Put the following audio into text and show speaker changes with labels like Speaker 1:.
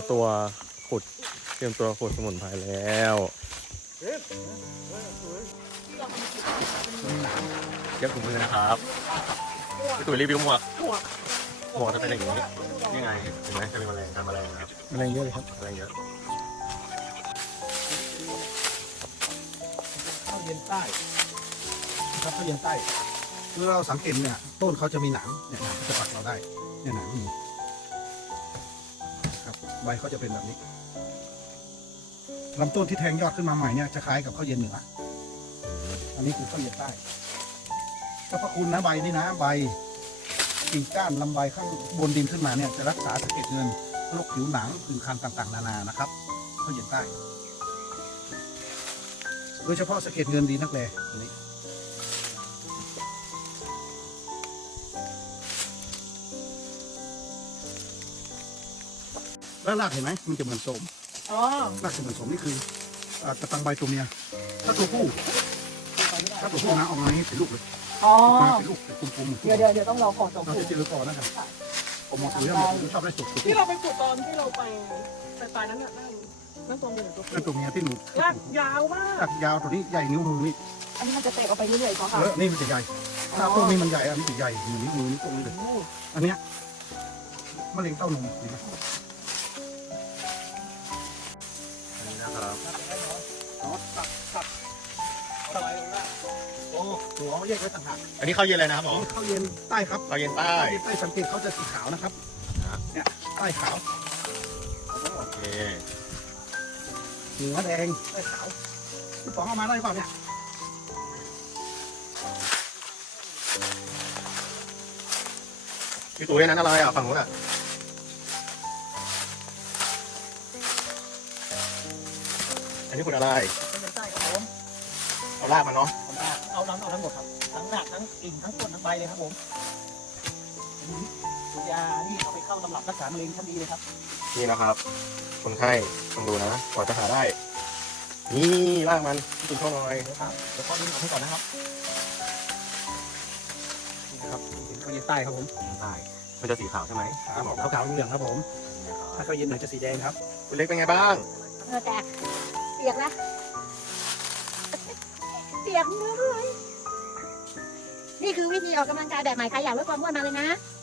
Speaker 1: ตัวขุดสมุนไพรแล้วเย็บถุงมือนะครับพี่ตุ๋ยรีวิวหมวกจะเป็นอย่างนี้นี่ไงเห็นไหมจะมีแมลงครับแมลงเยอะเลยครับแมลงเยอะ
Speaker 2: ข้าวเย็นใต้ครับข้าวเย็นใต้เมื่อเราสังเกตเนี่ยต้นเขาจะมีหนังเนี่ยหนังจะปักเราได้เนี่ยหนังมีครับใบเขาจะเป็นแบบนี้ลำต้นที่แทงยอดขึ้นมาใหม่เนี่ยจะคล้ายกับข้าวเย็นเหนืออันนี้คือข้าวเย็นใต้สรรพคุณนะใบนี่นะใบกิ่งก้านลำใบข้างบนดินขึ้นมาเนี่ยจะรักษาสะเก็ดเงินโรคผิวหนังผื่นคันต่างๆนานานะครับข้าวเย็นใต้โดยเฉพาะสะเก็ดเงินดีนักแลนี้แล้วรากเห็นไหมมันจะเหมือนโสมรากจะเหมือนโสมนี่คือกระตังใบตัวเมียถ้าตัวผู้นะออกมานี้เป็นลูกเลยมาเป็นลูกเป็นกลมๆ
Speaker 3: เดี๋ยวต้องรอขอตัว
Speaker 2: เรา
Speaker 3: ผู้
Speaker 2: จะเจอก่อนนะครับผมมองตัวนี้ผมชอบได้สุก
Speaker 3: ที่เราไปขุดตอนที่เราไปตายนั้นน่ะนั่นตัวเมีย
Speaker 2: นั่นตัวเมียที่หนู
Speaker 3: ลากยาวมาก
Speaker 2: ลากยาวตัวนี้ใหญ่นิ้วมือนี่
Speaker 3: อันนี้มันจะเตะออกไปเรื่อยๆเขาค่ะ
Speaker 2: นี่มันจะใหญ่ถ้าพวกนี้มันใหญ่อันนี้จะใหญ่นิ้วมือนี่ตรงนี้เลยอันเนี้ยมะเร็งเต้านม
Speaker 1: นี่นะครับ
Speaker 2: โอ้ตัวเขาแยกไว้ต่างหาก
Speaker 1: อันนี้ข้าวเย็นเลยนะครับผม
Speaker 2: ข้าวเย็นใต้ครับ
Speaker 1: ข้าวเย็นใต้
Speaker 2: ใต้สังเกตเขาจะสีขาวนะครับเนี่ยใต้ขาว
Speaker 1: โอเค
Speaker 2: เหนือแดงใต้ขาวพี่ป๋องเอามาได้เปล่าเนี่ย
Speaker 1: พี่ตุ๋ยนั้นอะไรอ่ะฝั่งนู้นอ่ะอันนี้ขุดอะไร
Speaker 3: ใต้ครับผม
Speaker 1: เอารากมันเนาะ
Speaker 3: เอาทั้งหมดครับทั้งรากทั้งกิ่งทั้งต้นทั้งใบเลยครับผมยานี่เอาไปเข้าตำรับรักษามะเร็งชั้นดีเลยครับ
Speaker 1: นี่นะครับคนไข้ลองดูนะกว่าจะหาได้นี่รากมันตุ่มเข้าหน่อย
Speaker 3: ครับเดี๋ยวข้อนี้เอาให้ก่อนนะครับ
Speaker 2: นี่ครับข้าวเย็นใต้ครับผม
Speaker 1: ใต้มันจะสีขาวใช่ไหม
Speaker 2: ขาวเหลืองครับผมถ้าข้าวเย็นเหนือจะสีแดงครับ
Speaker 1: คุณเล็กเป็นไงบ้าง
Speaker 3: แต่เปียกนะเปียกเลยนี่คือวิธีออกกำลังกายแบบใหม่ใครอยากลดความอ้วนมาเลยนะ